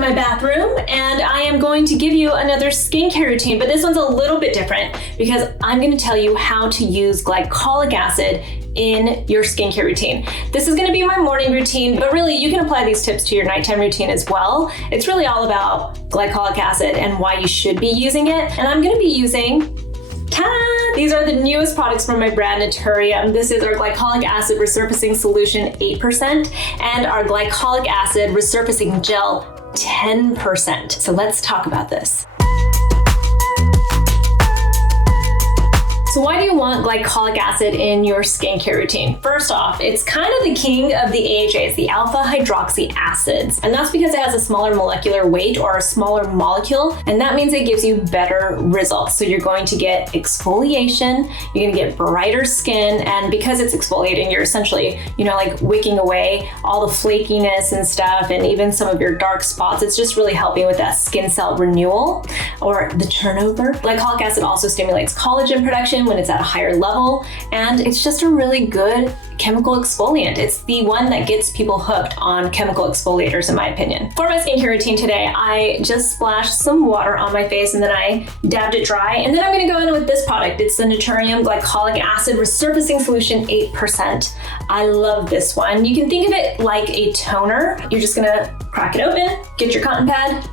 to my bathroom and I am going to give you another skincare routine, but this one's a little bit different because I'm going to tell you how to use glycolic acid in your skincare routine. This is going to be my morning routine, but really you can apply these tips to your nighttime routine as well. It's really all about glycolic acid and why you should be using it. And I'm going to be using these are the newest products from my brand NATURIUM. This is our Glycolic Acid Resurfacing Solution 8% and our Glycolic Acid Resurfacing Gel 10%. So let's talk about this. So why do you want glycolic acid in your skincare routine? First off, it's kind of the king of the AHAs, the alpha hydroxy acids. And that's because it has a smaller molecular weight or a smaller molecule. And that means it gives you better results. So you're going to get exfoliation, you're going to get brighter skin. And because it's exfoliating, you're essentially, like wicking away all the flakiness and stuff, and even some of your dark spots. It's just really helping with that skin cell renewal or the turnover. Glycolic acid also stimulates collagen production when it's at a higher level, and it's just a really good chemical exfoliant. It's the one that gets people hooked on chemical exfoliators, in my opinion. For my skincare routine today, I just splashed some water on my face and then I dabbed it dry, and then I'm going to go in with this product. It's the NATURIUM Glycolic Acid Resurfacing Solution 8%. I love this one. You can think of it like a toner. You're just going to crack it open, get your cotton pad,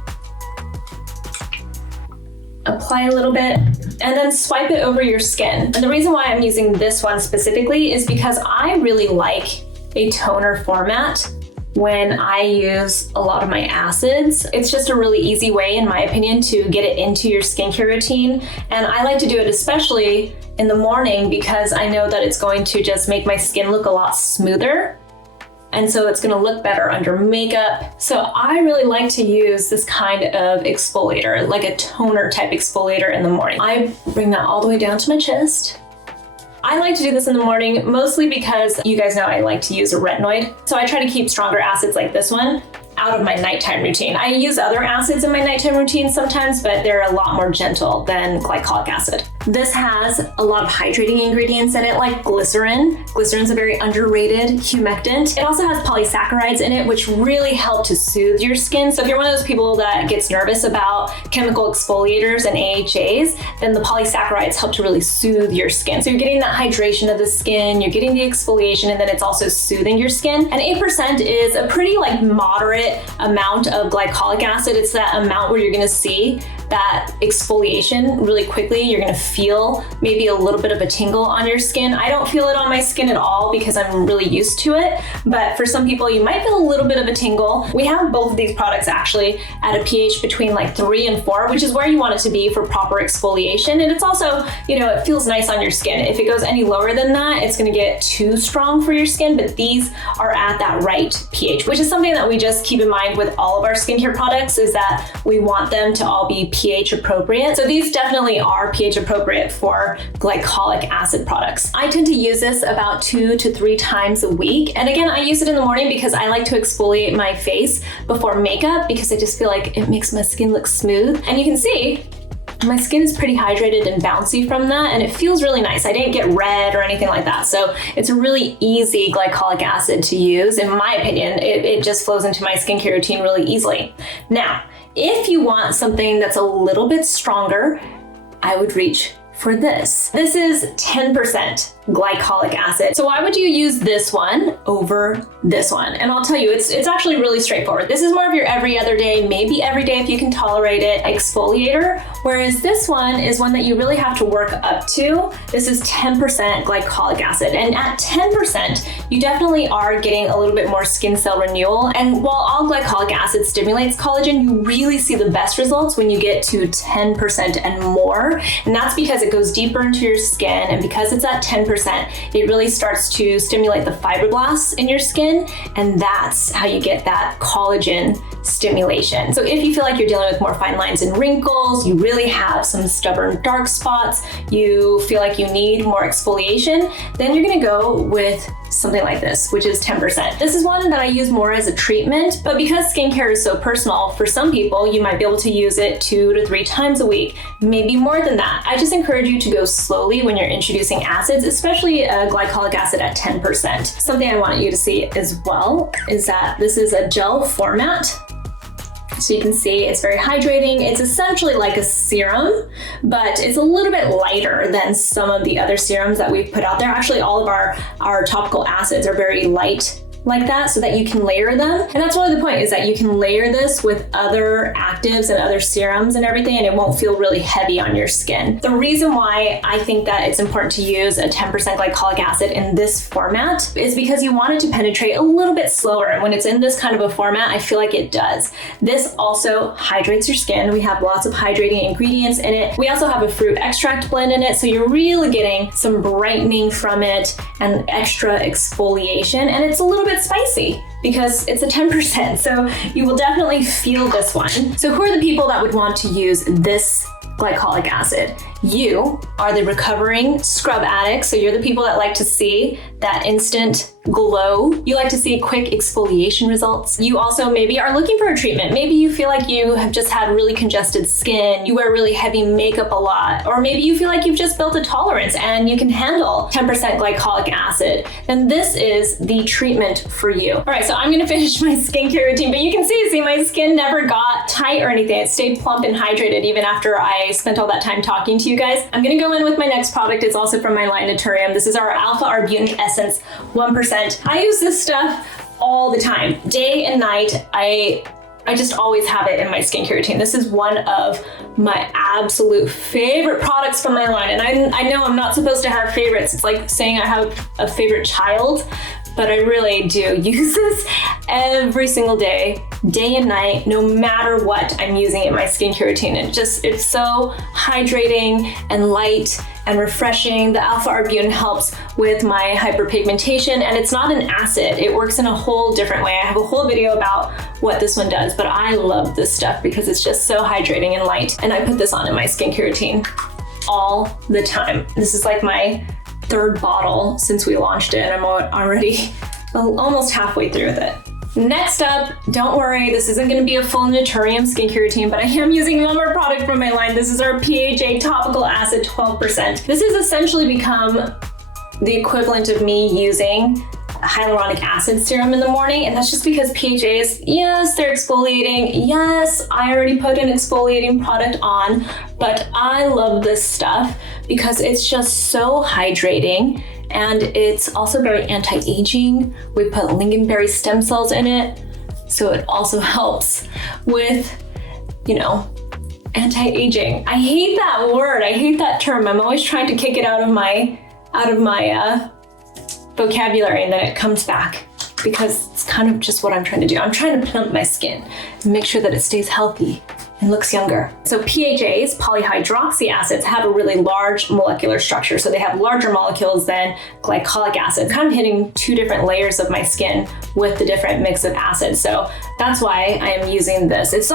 apply a little bit, and then swipe it over your skin. And the reason why I'm using this one specifically is because I really like a toner format when I use a lot of my acids. It's just a really easy way, in my opinion, to get it into your skincare routine. And I like to do it especially in the morning because I know that it's going to just make my skin look a lot smoother. And so it's gonna look better under makeup. So I really like to use this kind of exfoliator, like a toner type exfoliator in the morning. I bring that all the way down to my chest. I like to do this in the morning, mostly because you guys know I like to use a retinoid. So I try to keep stronger acids like this one out of my nighttime routine. I use other acids in my nighttime routine sometimes, but they're a lot more gentle than glycolic acid. This has a lot of hydrating ingredients in it, like glycerin. Glycerin's a very underrated humectant. It also has polysaccharides in it, which really help to soothe your skin. So if you're one of those people that gets nervous about chemical exfoliators and AHAs, then the polysaccharides help to really soothe your skin. So you're getting that hydration of the skin, you're getting the exfoliation, and then it's also soothing your skin. And 8% is a pretty moderate amount of glycolic acid. It's that amount where you're gonna see that exfoliation really quickly. You're gonna feel maybe a little bit of a tingle on your skin. I don't feel it on my skin at all because I'm really used to it, but for some people you might feel a little bit of a tingle. We have both of these products actually at a pH between 3 and 4, which is where you want it to be for proper exfoliation. And it's also, it feels nice on your skin. If it goes any lower than that, it's gonna get too strong for your skin, but these are at that right pH, which is something that we just keep in mind with all of our skincare products, is that we want them to all be pH appropriate. So these definitely are pH appropriate for glycolic acid products. I tend to use this about 2 to 3 times a week. And again, I use it in the morning because I like to exfoliate my face before makeup because I just feel like it makes my skin look smooth. And you can see my skin is pretty hydrated and bouncy from that, and it feels really nice. I didn't get red or anything like that. So it's a really easy glycolic acid to use. In my opinion, it just flows into my skincare routine really easily. Now, if you want something that's a little bit stronger, I would reach for this. This is 10% glycolic acid. So why would you use this one over this one? And I'll tell you, it's actually really straightforward. This is more of your every other day, maybe every day if you can tolerate it, exfoliator, whereas this one is one that you really have to work up to. This is 10% glycolic acid. And at 10%, you definitely are getting a little bit more skin cell renewal. And while all glycolic acid stimulates collagen, you really see the best results when you get to 10% and more. And that's because it goes deeper into your skin, and because it's at 10%, it really starts to stimulate the fibroblasts in your skin, and that's how you get that collagen stimulation. So if you feel like you're dealing with more fine lines and wrinkles, you really have some stubborn dark spots, you feel like you need more exfoliation, then you're gonna go with something like this, which is 10%. This is one that I use more as a treatment, but because skincare is so personal, for some people, you might be able to use it 2 to 3 times a week, maybe more than that. I just encourage you to go slowly when you're introducing acids, especially glycolic acid at 10%. Something I want you to see as well is that this is a gel format. So you can see it's very hydrating. It's essentially like a serum, but it's a little bit lighter than some of the other serums that we've put out there. Actually, all of our topical acids are very light like that, so that you can layer them. And that's really the point, is that you can layer this with other actives and other serums and everything, and it won't feel really heavy on your skin. The reason why I think that it's important to use a 10% glycolic acid in this format is because you want it to penetrate a little bit slower. And when it's in this kind of a format, I feel like it does. This also hydrates your skin. We have lots of hydrating ingredients in it. We also have a fruit extract blend in it, so you're really getting some brightening from it and extra exfoliation. And it's a little bit spicy because it's a 10%, so you will definitely feel this one. So who are the people that would want to use this glycolic acid? You are the recovering scrub addicts, so you're the people that like to see that instant glow. You like to see quick exfoliation results. You also maybe are looking for a treatment. Maybe you feel like you have just had really congested skin, you wear really heavy makeup a lot, or maybe you feel like you've just built a tolerance and you can handle 10% glycolic acid. Then this is the treatment for you. All right, so I'm gonna finish my skincare routine, but you can see my skin never got tight or anything. It stayed plump and hydrated even after I spent all that time talking to you guys. I'm gonna go in with my next product. It's also from my line NATURIUM. This is our Alpha Arbutin Essence 1%. I use this stuff all the time, day and night. I just always have it in my skincare routine. This is one of my absolute favorite products from my line. And I know I'm not supposed to have favorites. It's like saying I have a favorite child, but I really do use this every single day and night, no matter what I'm using in my skincare routine. It's so hydrating and light and refreshing. The Alpha Arbutin helps with my hyperpigmentation, and it's not an acid. It works in a whole different way. I have a whole video about what this one does, but I love this stuff because it's just so hydrating and light. And I put this on in my skincare routine all the time. This is like my third bottle since we launched it, and I'm already almost halfway through with it. Next up, don't worry, this isn't gonna be a full NATURIUM skincare routine, but I am using one more product from my line. This is our PHA Topical Acid 12%. This has essentially become the equivalent of me using hyaluronic acid serum in the morning, and that's just because PHAs, yes, they're exfoliating. Yes, I already put an exfoliating product on, but I love this stuff because it's just so hydrating, and it's also very anti-aging. We put lingonberry stem cells in it, so it also helps with, anti-aging. I hate that word. I hate that term. I'm always trying to kick it out of my vocabulary, and then it comes back because it's kind of just what I'm trying to do. I'm trying to plump my skin and make sure that it stays healthy and looks younger. So PHAs, polyhydroxy acids, have a really large molecular structure. So they have larger molecules than glycolic acid, kind of hitting two different layers of my skin with the different mix of acids. So that's why I am using this. It's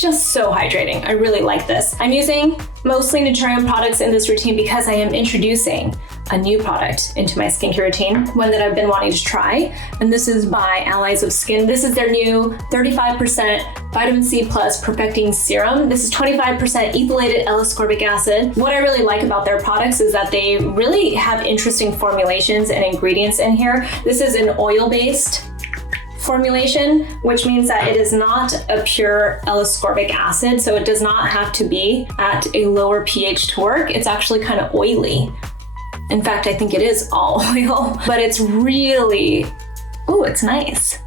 just so hydrating. I really like this. I'm using mostly NATURIUM products in this routine because I am introducing a new product into my skincare routine, one that I've been wanting to try, and this is by Allies of Skin. This is their new 35% vitamin C plus perfecting serum. This is 25% ethylated L-ascorbic acid. What I really like about their products is that they really have interesting formulations and ingredients in here. This is an oil-based formulation, which means that it is not a pure L-ascorbic acid, so it does not have to be at a lower pH to work. It's actually kind of oily. In fact, I think it is all oil, but it's really, it's nice.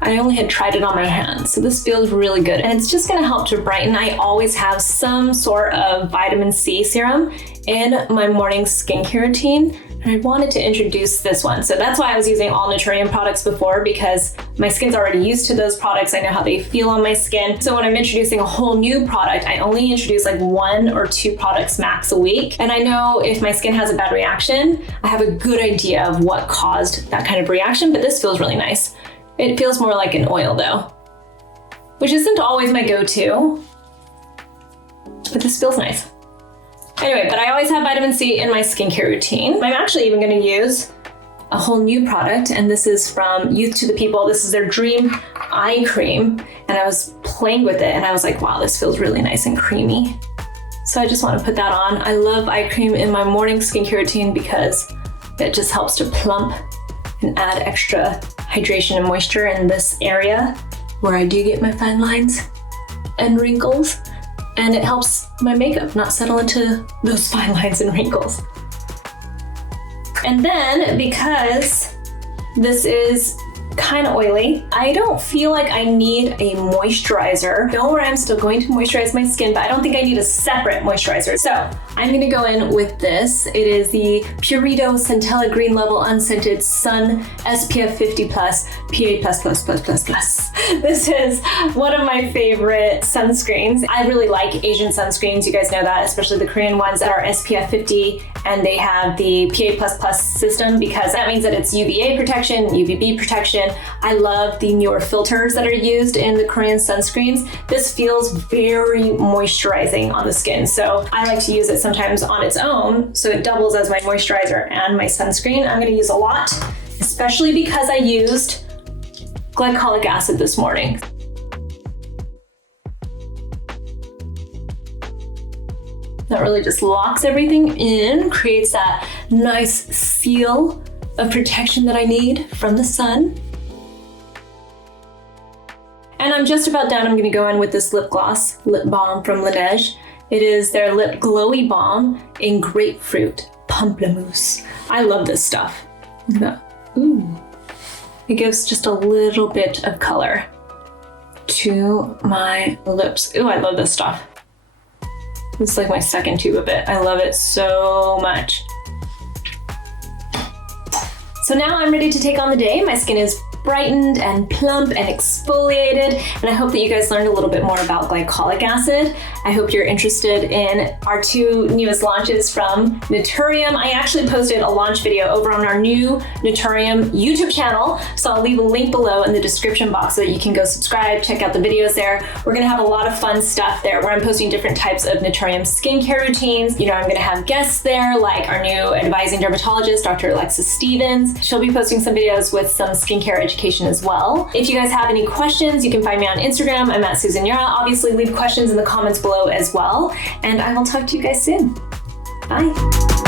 I only had tried it on my hands, so this feels really good. And it's just gonna help to brighten. I always have some sort of vitamin C serum in my morning skincare routine, and I wanted to introduce this one. So that's why I was using all NATURIUM products before, because my skin's already used to those products. I know how they feel on my skin. So when I'm introducing a whole new product, I only introduce like 1 or 2 products max a week. And I know if my skin has a bad reaction, I have a good idea of what caused that kind of reaction, but this feels really nice. It feels more like an oil though, which isn't always my go-to, but this feels nice. Anyway, but I always have vitamin C in my skincare routine. I'm actually even gonna use a whole new product, and this is from Youth to the People. This is their Dream Eye Cream, and I was playing with it, and I was like, wow, this feels really nice and creamy. So I just wanna put that on. I love eye cream in my morning skincare routine because it just helps to plump and add extra hydration and moisture in this area. where I do get my fine lines and wrinkles, and it helps my makeup not settle into those fine lines and wrinkles. And then, because this is kind of oily, I don't feel like I need a moisturizer. Don't worry, I'm still going to moisturize my skin, but I don't think I need a separate moisturizer. So I'm gonna go in with this. It is the Purito Centella Green Level Unscented Sun SPF 50 Plus PA++++++. This is one of my favorite sunscreens. I really like Asian sunscreens. You guys know that, especially the Korean ones that are SPF 50 and they have the PA++ system, because that means that it's UVA protection, UVB protection. I love the newer filters that are used in the Korean sunscreens. This feels very moisturizing on the skin. So I like to use it sometimes on its own, so it doubles as my moisturizer and my sunscreen. I'm gonna use a lot, especially because I used glycolic acid this morning. That really just locks everything in, creates that nice seal of protection that I need from the sun. And I'm just about done. I'm gonna go in with this lip gloss, lip balm from Laneige. It is their lip glowy balm in grapefruit pamplemousse. I love this stuff. Look at that. Ooh. It gives just a little bit of color to my lips. Ooh, I love this stuff. This is like my second tube of it. I love it so much. So now I'm ready to take on the day. My skin is brightened and plump and exfoliated, and I hope that you guys learned a little bit more about glycolic acid. I hope you're interested in our two newest launches from NATURIUM. I actually posted a launch video over on our new NATURIUM YouTube channel, so I'll leave a link below in the description box so that you can go subscribe, check out the videos there. We're gonna have a lot of fun stuff there where I'm posting different types of NATURIUM skincare routines. You know, I'm gonna have guests there, like our new advising dermatologist, Dr. Alexis Stevens. She'll be posting some videos with some skincare education as well. If you guys have any questions, you can find me on Instagram. I'm at Susan Yara. Obviously, leave questions in the comments below as well. And I will talk to you guys soon. Bye.